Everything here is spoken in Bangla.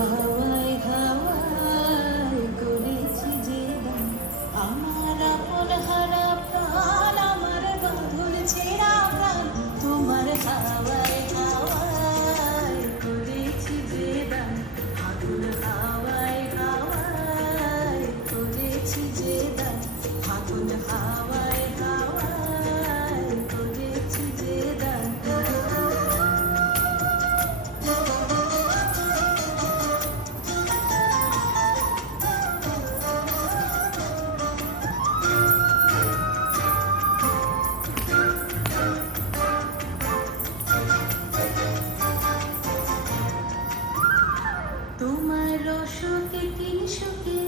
হাওয়ায় হাওয়ায় করেছি যে দান, আমার আপন হারা প্রাণ, আমার বাঁধন ছেঁড়া প্রাণ, তোমার হাওয়ায় হাওয়ায় করেছি যে দান, আগুন হাওয়ায় হাওয়ায় করেছি যে দান, আগুন হাওয়ায় হাওয়ায় করেছি যে দান। তোমার রসকে তিন সুখে